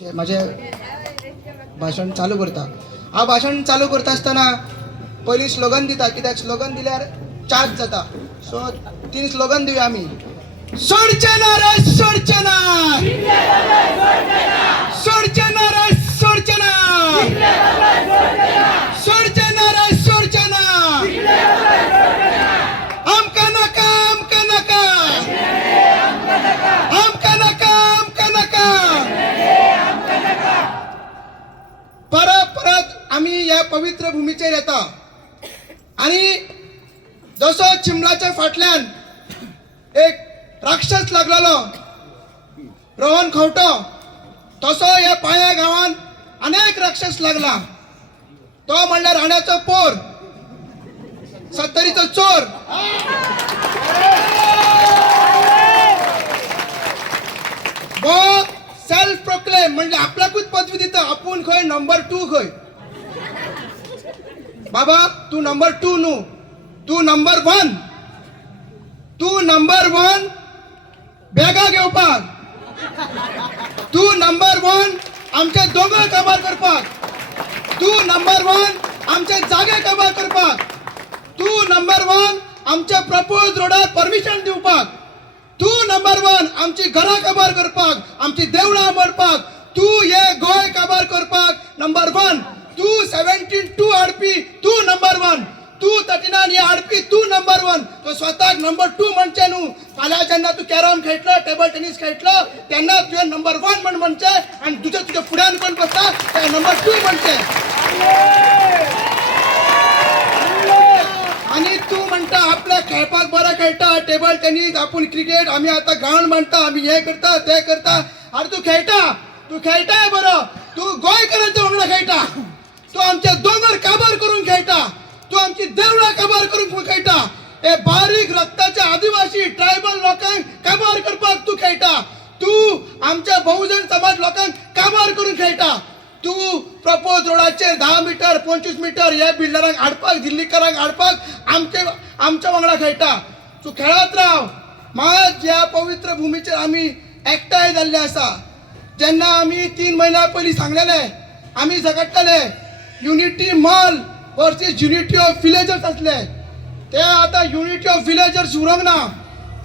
माझे भाषण चालू करता हा भाषण चालू करता असताना पयली स्लोगन दिता कित्याक स्लोगन दिल्यार चार्ज जाता सो 3 स्लोगन दिवया आमी सोडचे ना रे सोडचे ना सोडचे ना रे सोडचे ना सोडचे ना रे सोडचे ना आमका नाका आमका नाका आमका नाका आमका नाका परत आम्ही या पवित्र भूमीचेर येता आणि जसो चिमलाच्या फाटल्यान एक राक्षस लागलेलो रोहन खवटो तसो या पाया गावान अनेक राक्षस लागला तो म्हणल्यार राण्याचो पोर सत्तरीचो चोर सेल्फ प्रोक्लेम म्हणजे आपल्याकूच पदवी दिता आपूण खंय नंबर 2 खंय बाबा तू नंबर 2 न्हू तू नंबर 1 तू नंबर 1 बेगा घेवपाक तू नंबर 1 आमचे दोंगर काबार करपाक तू नंबर 1 आमचे जागे काबार करपाक तू नंबर 1 आमच्या प्रपोज रोडार परमिशन दिवपाक तू नंबर 1 आमची घरां काबार करपाक आमची देवळां मोडपाक तू ये गोय काबार करपाक नंबर 1 तू 17-2 हाडपी तू नंबर 1 तू 39 ये हाडपी तू नंबर 1 तो स्वताक नंबर 2 म्हणचे न्हू फाल्यां जेन्ना तू कॅरम खेळटलो टेबल टेनिस खेळटलो तेन्ना तुवें नंबर 1 म्हणचे आनी तुज्या फुड्यान कोण बसता ते नंबर 2 म्हणचे आणि तू म्हणता आपल्या खेळपाक बरं खेळटा टेबल टेनिस आपण क्रिकेट आम्ही आता ग्राउंड म्हणता आम्ही हे करता ते करता अरे तू खेळटाय बरं तू गोंयकारांच्या वांगडा खेळटा तू आमचे दोंगर काबार करून खेळटा तू आमची देवळां काबार करून खेळटा हे बारीक रक्ताच्या आदिवासी ट्रायबल लोकांक काबार करपाक तू खेळटा तू आमच्या बहुजन समाज लोकांक काबार करून खेळटा तू प्रपोज रोडाचेर 10 मीटर 25 मीटर हे बिल्डरांक हाडपाक दिल्लीकरांक हाडपाक आमच्या वांगडा खेळटा तू खेळत राव मात ह्या पवित्र भूमीचेर आमी एकठांय जाल्ले आसा जेन्ना आमी 3 महिन्या पयलीं सांगलेले आमी झगडटले unity mall versus unity of villagers असले ते आता युनिटी ऑफ विलेजर्स उरोंक ना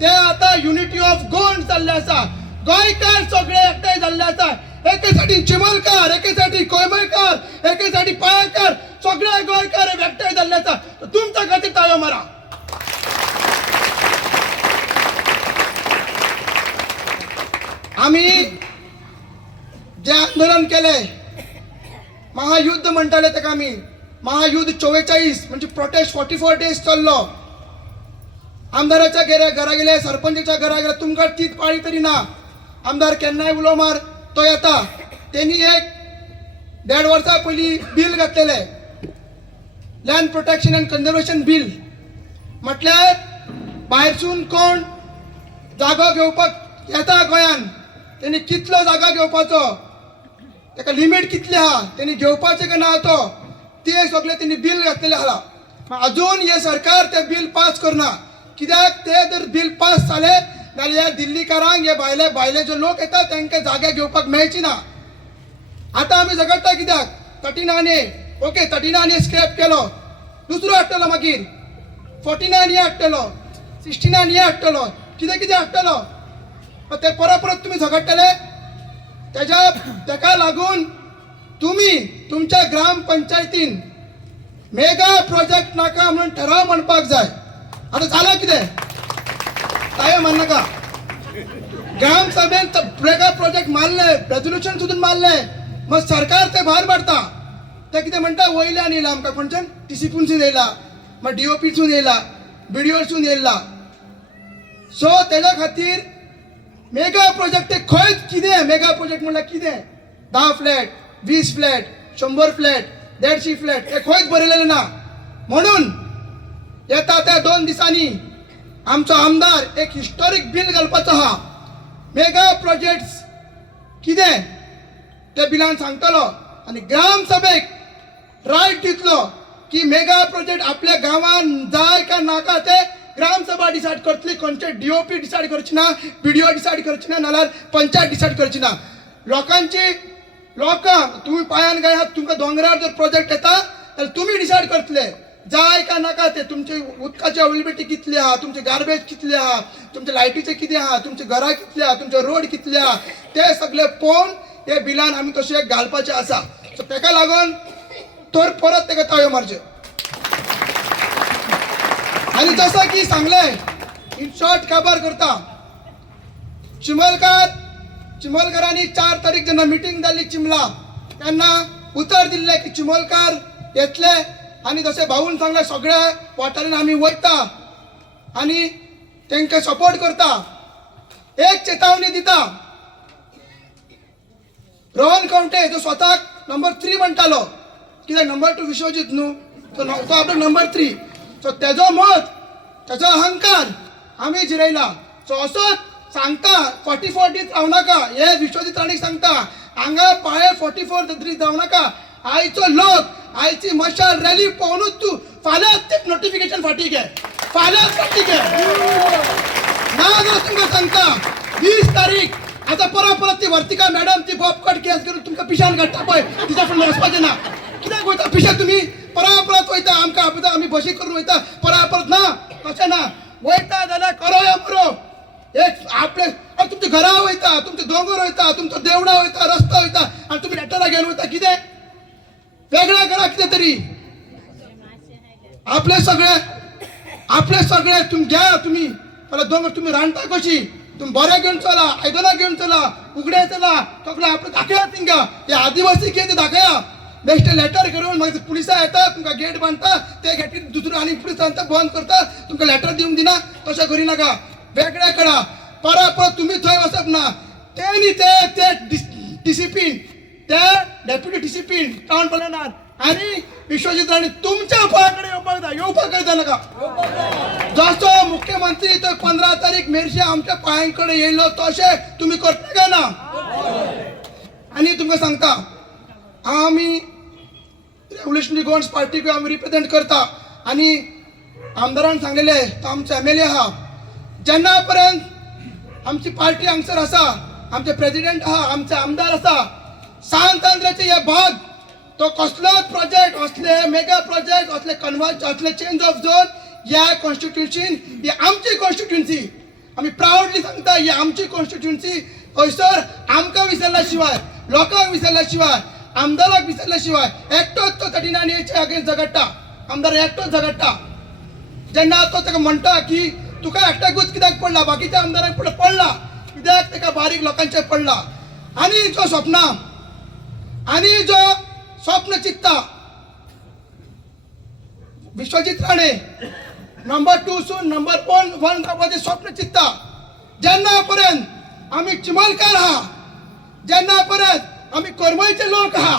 ते आता युनिटी ऑफ गोंड जाल्ले आसा गोंयकार सगळे एकठांय जाल्ले आसा एकेसाठी चिमलकार एकेसाठी कोयमेकर एकेसाठी पायाकार सगळे गोंयकार एकठांय जाल्ले आसा तुमच्या खातीर ताळयो मारा आम्ही जे आंदोलन केले महायुद्ध म्हणटाले ताका आमी महायुद्ध 44 म्हणजे प्रोटेस्ट 44 डेज चल्लो आमदाराच्या घरा गेले सरपंचाच्या घरा गेले तुमकां तीच पाळी तरी ना आमदार केन्नाय उलो मार तो येता त्यांनी एक 1.5 वर्सां पयलीं बिल घातलेले land protection and conservation bill म्हटल्यार भायरसून कोण जागो घेवपाक येता गोंयान त्यांनी कितलो जागा घेवपाचो ताका लिमीट कितली आहा त्यांनी घेवपाचे काय ना तो ते सगळे त्यांनी बिल घातलेले आहा अजून हे सरकार ते बिल पास करना कित्याक ते जर बिल पास जाले जाल्यार दिल्लीकारांक हे भायले जे लोक येतात तांकां जागे घेवपाक मेळची ना आतां आमी झगडटा कित्याक 39 ओके 39 स्क्रॅप केलो दुसरो हाडटलो मागीर 49 हाडटलो 69 हाडटलो कितें हाडटलो ते परत तुम्ही झगडटले तेका लागून तुम्ही तुमच्या ग्रामपंचायतीन मेगा प्रोजेक्ट नाका म्हणून ठराव म्हणपाक जाय आता झालं कितें काय म्हणनाका ग्राम सभेन मेगा प्रोजेक्ट मारले रेझोल्युशन सुद्धा मारले मग सरकार ते भायर मारता ते कितें म्हणटा वयल्यान येयला आमकां खंयच्यान टीसीपीसून येयला मग डीओपीसून येयला बीडीओसून येयला सो तेज्या खातीर मेगा प्रोजेक्ट ते खंयच कितें मेगा प्रोजेक्ट म्हणल्यार कितें 10 फ्लॅट 20 फ्लॅट 100 फ्लॅट 150 फ्लॅट हे खंयच बरयलेले ना म्हणून येता त्या 2 दिसांनी आमचो आमदार एक हिस्टोरीक बिल घालपाचो आहा मेगा प्रोजेक्ट्स कितें ते बिलान सांगतलो आणि ग्राम सभेक रायट दितलो की मेगा प्रोजेक्ट आपल्या गांवान जाय का नाका ते ग्रामसभा डिसाइड करतली खंयचे डीओपी डिसाइड करची ना पीडीओ डिसाइड करची ना नाल्यार पंचायत डिसाइड करची ना लोकांची लोकांक तुम्ही पायान गायात तुमकां दोंगरार जर प्रोजेक्ट येता जाल्यार तुम्ही डिसायड करतले जाय का नाका ते तुमचे उदकाची अवेलेबिलिटी कितली आहा तुमचे गार्बेज कितले आहा तुमचे लायटीचे कितें आहा तुमचे घरां कितले आहा तुमचे रोड कितले आहा ते सगळे पळोवन हे बिलान आमी तशें घालपाचे आसा सो तेका लागून तर परत तेका ताळयो मारच्यो आणि जसं की सांगले इन शॉर्ट खबर करता चिमोलकरांनी 4 तारीख जेन्ना मिटींग जाल्ली चिमला तेन्ना उतर दिल्ले की चिमोलकार येतले आणि जसे भाऊन सांगले सगळ्या वाठारांनी आमी वयता आणि तेंका सपोर्ट करता एक चेतावणी दिता रोहन खंवटे जो स्वताक नंबर 3 म्हणटालो कित्याक नंबर 2 विश्वजीत न्हू तो आपलो नंबर 3 सो तेजो मत तेजो अहंकार आमी जिरयला सो असोच सांगता 44 दीस रावू नाका हे विश्वजीत राणीक सांगता हांगा पाळे 44 दीस रावू नाका आयचो लोक आयची मशाल रॅली पळोवनूच तू फाल्यां ते नोटिफिकेशन फाटी घे फाल्यां फाटी घे ना तुमकां सांगता 20 तारीख आता परत ती वर्तिका मॅडम ती बॉबकट केस करून तुमकां पिशान काडटा पळय तिच्या फुडे वचपाचें ना कित्याक वयता पिशा तुमी परत वयता आमकां आपयता आमी बशी करून वयता परत ना तशें ना वयता जाल्यार करो या मरो एक आपले तुमच्या घरा वयता तुमचे दोंगर वयता तुमचो देवडा वयता रस्ता वयता आनी तुमी लेटरां घेवन वयता कितें वेगळा करा कितें तरी आपले सगळे तुम्ही घ्या तुम्ही परत दोंगर तुम्ही रांदता कशी तुम्ही बरे घेऊन चला आयदनां घेऊन चला उगडे चला सगळं आपलं दाखया तिंगा हे आदिवासी कितें दाखया बेश्टे लेटर करून मागीर पुलिसां येता तुमकां गेट बांदता ते गेटीर दुसरो आनी पुलिसांचा बंद करता तुमकां लेटर दिवंक दिना तशें करिनाका वेगळे करा परत तुम्ही थंय वचप ना ते न्ही ते डिसिप्लीन ते डेप्युटी डिसिप्लीन टाउन प्लॅनर आणि विश्वजीत राणी तुमच्या पायाकडे येवपाक नका जसो मुख्यमंत्री तो 15 तारीख मेरशे आमच्या पायांकडे येयलो तशें तुम्ही करता काय ना आणि तुमकां सांगता आमी रेव्होल्युशनरी गोवन्स पार्टीक आमी रिप्रेझेंट करता आणि आमदारान सांगलेले तो आमचो MLA आहा जेन्ना पर्यंत आमची पार्टी हांगसर आसा आमचे प्रेसिडेंट आहा आमचे आमदार आसा सांतांद्रेचे हे भाग तो कसलोच प्रोजेक्ट असले मेगा प्रोजेक्ट असले कन्वर्ज असले चेंज ऑफ झोन ह्या कॉन्स्टिट्युन्सीन ही आमची कॉन्स्टिट्युन्सी आम्ही प्राऊडली सांगता ही आमची कॉन्स्टिट्युन्सी थंयसर आमकां विसरल्या शिवाय लोकांक विसरल्या शिवाय आमदाराक विसरल्या शिवाय एकटोच तो 39 अगेन्स्ट झगडटा आमदार एकटोच झगडटा जेन्ना तो ताका म्हणटा की तुका एकट्याकूच कित्याक पडला बाकीच्या आमदारांक फुडें पडला कित्याक ताका बारीक लोकांचे पडला आणि जो स्वप्न चित्ता विश्वजीत राणे नंबर 2 सून नंबर 1 जावपाचें स्वप्न चित्ता जेन्ना पर्यंत आमी चिमोलकार आहा जेन्ना पर्यंत आमी कोरमयचे लोक आहा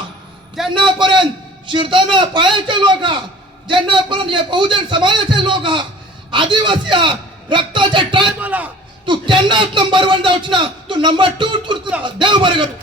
जेन्ना पर्यंत शिरदोना पाळयेचे लोक आहा जेन्ना पर्यंत हे बहुजन समाजाचे लोक आहा आदिवासी आहा रक्ताचे ट्रायबल आहा तू केन्नाच नंबर 1 जावची ना तू नंबर 2 उरतला देव बरें करूं